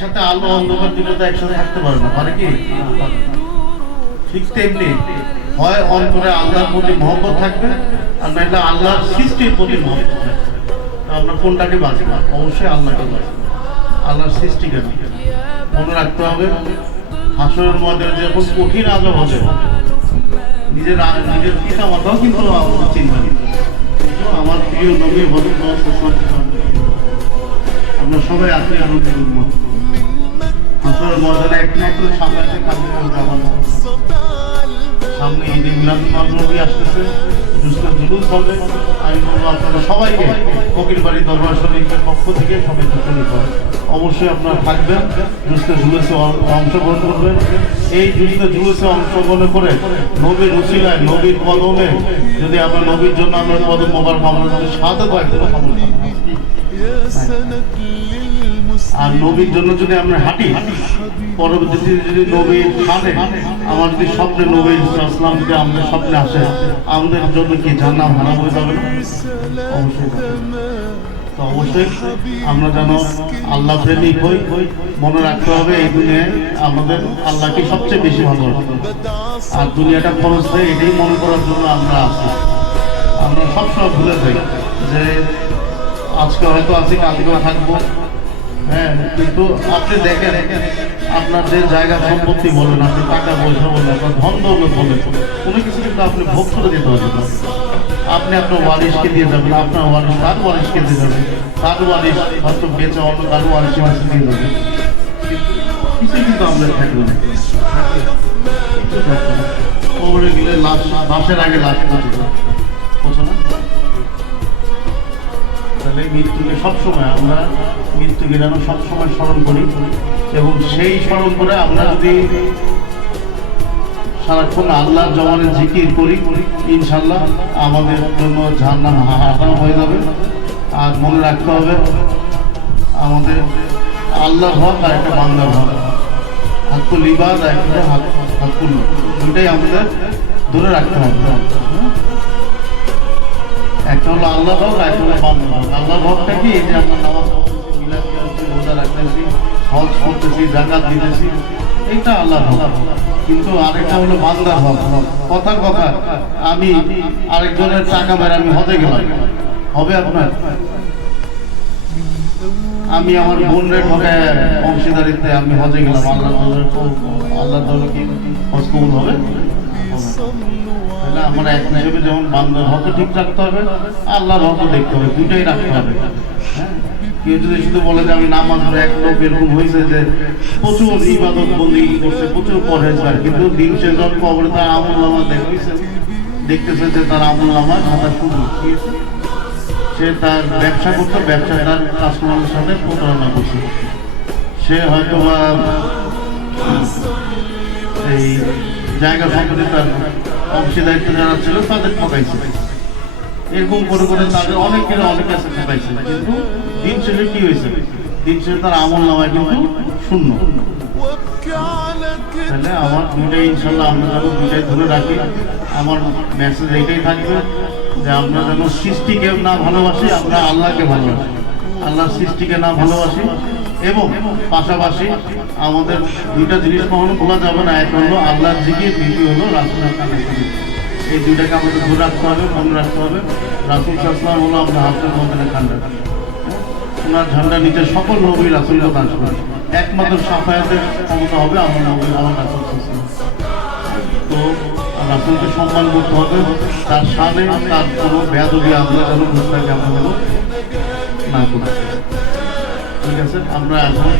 সাথে আলো অন্ধকার দুটো তো একসাথে থাকতে পারে না, পারে কি? ঠিক তেমনি হয় অন্তরে আল্লাহর প্রতি মহব্বত থাকবে, আর নাহলে আল্লাহর সৃষ্টির প্রতি মহব্বত থাকবে। আমরা কোনটাকে বাঁচবো? অবশ্যই আল্লাহকে বাঁচবো, আল্লাহর সৃষ্টিকে মনে রাখতে হবে। হাসরের মধ্যে যখন কঠিন আযাব হবে, নিজের পিতা মাতাও কিন্তু চিন্তা নেই। আমার প্রিয় নবী হযরত আমরা সবাই আছি নবীর উম্মত। হাসরের ময়দানে একমাত্র সামনে কাছে সামনে ঈদে মিলাদ নবী আসতেছে, জুলুস হবে। আমি বলবো আপনারা সবাইকে ফকির বাড়ি দরবার শরীফের পক্ষ থেকে সবাই নিতে হবে। অবশ্যই আপনারা থাকবেন, জুলুসে অংশগ্রহণ করবেন। এই জুলুসে অংশগ্রহণ করে নবীর উসিলায়, নবীর কদমে যদি আমরা নবীর জন্য আমরা কদম মোবারক আমরা যদি সাথে থাকবো, আর নবীর জন্য যদি আমরা হাঁটি, পরবর্তীতে যদি নবীর সামনে আমার যদি স্বপ্নে নবী ইসলাম যদি আমাদের স্বপ্নে আসে, আমাদের জন্য কি জান্নাত হারাম হয়ে যাবে না? অবশ্যই। তো অবশ্যই আমরা যেন আল্লাহ প্রেমিক হই। মনে রাখতে হবে এই দুনিয়ায় আমাদের আল্লাহকে সবচেয়ে বেশি ভালোবাসি, আর দুনিয়াটা খরচ হয় এটাই মনে করার জন্য আমরা আছি। আমরা সবসময় ভুলে যাই যে আজকে হয়তো আছি, কালকেও থাকবো। হ্যাঁ, কিন্তু আপনি দেখেন আপনার যে জায়গা সম্পত্তি বলেন, আপনি টাকা পয়সা বলেন, আপনার ধন দৌলত বলেন, কোনো কিছু কিন্তু আপনি ভোগ করে দিতে পারবেন না। আপনি আপনার ওয়ারিশকে দিয়ে যাবেন, আপনার ওয়ারিশ তার ওয়ারিশকে দিয়ে যাবেন, তার ওয়ারিশ হয়তো বেঁচে অন্য কারো ওয়ারিশে মাসে দিয়ে যাবে। কিছু কিন্তু আমরা থাকবো না, কবরে গেলে লাশ, লাশের আগে লাশ পৌঁছে না। তাহলে মৃত্যুকে সবসময় আমরা মৃত্যুকে যেন সবসময় স্মরণ করি, এবং সেই স্মরণ করে আমরা যদি সারাক্ষণ আল্লাহর জবানের জিকির করি, ইনশাল্লাহ আমাদের জন্য জান্নাত হারাম হয়ে যাবে। আর মনে রাখতে হবে আমাদের আল্লাহর হক আর একটা বান্দার হক, হাক্কুল ইবাদ আর একটা হাক্কুল, দুইটাই আমাদের ধরে রাখতে হবে। একটা হলো আল্লাহ হক, একটা হলো বান্দা হক। আল্লাহর হকটা কি? এই যে আমরা নামাজ পড়তেছি, মিলাদ করতেছি, রোজা রাখতেছি, হজ করতেছি, যাকাত দিতেছি, এইটা আল্লাহর হক। কিন্তু আরেকটা হলো বান্দার হক। কথার কথা আমি আরেকজনের টাকা মেরে আমি হজে গেলাম, হবে আপনার? আমি আমার বোনের ঠকায় অংশীদারিত্বে আমি হজে গেলাম, আল্লাহ তাআলা কি হজ কবুল হবে? তাহলে আমরা এক হিসেবে যেমন বান্দার হকও ঠিক রাখতে হবে, আল্লাহর হকও দেখতে হবে, দুইটাই রাখতে হবে। হ্যাঁ, কেউ যদি শুধু বলে যে আমি নামাজ পড়ে, এক লোক এরকম হয়েছে যে প্রচুর ইবাদত বন্দেগী করছে, প্রচুর পরহেজগার, কিন্তু দিন শেষ হওয়ার কবরে তার আমল নামা দেখতেছে যে তার আমল নামা খাতা শুরু, সে তার ব্যবসা করতো, ব্যবসায় তার কাস্টমারের সাথে প্রতারণা করছে, সে হয়তো বা এই জায়গা সম্পত্তি তার অংশীদারিত্ব যারা ছিল তাদের ঠকাইছে, এরকম করে করে তাদের অনেকের অনেক কাছে ঠকাইছে। কিন্তু দিন শেষে কি হয়েছে? দিন শেষে তার আমল নামায় কিন্তু শূন্য। তাহলে আমার দুইটাই ইনশাল্লাহ আমরা যেন দুইটাই ধরে রাখি। আমার মেসেজ এইটাই থাকবে যে আমরা যেন সৃষ্টিকে না ভালোবাসি, আমরা আল্লাহকে ভালোবাসি, আল্লাহর সৃষ্টিকে না ভালোবাসি। এবং পাশাপাশি আমাদের দুইটা জিনিস কখনো ভোলা যাবে না, এক হলো আল্লাহর জিকির, দ্বিতীয় হলো রাসূলের কাছে। এই দুইটাকে আমাদের ধরে রাখতে হবে, মনে রাখতে হবে। রাসূল সাল্লাল্লাহু আলাইহি ওয়াসাল্লাম হলো আমরা হাফেজ ময়দানের ঝান্ডা, ওনার ঝান্ডা নিচে সকল নবী রাসূলরা দাঁড় করে, একমাত্র সাফায়াতের ক্ষমতা হবে আমার নবী, আমার রাসূল সাল্লাল্লাহু আলাইহি ওয়াসাল্লাম। তো রাসূলকে সম্মান করতে হবে, তার শানে তার কোনো বেয়াদবি আমরা যেন মুস্তাকে আমরা না করি। ঠিক আছে, আমরা এখন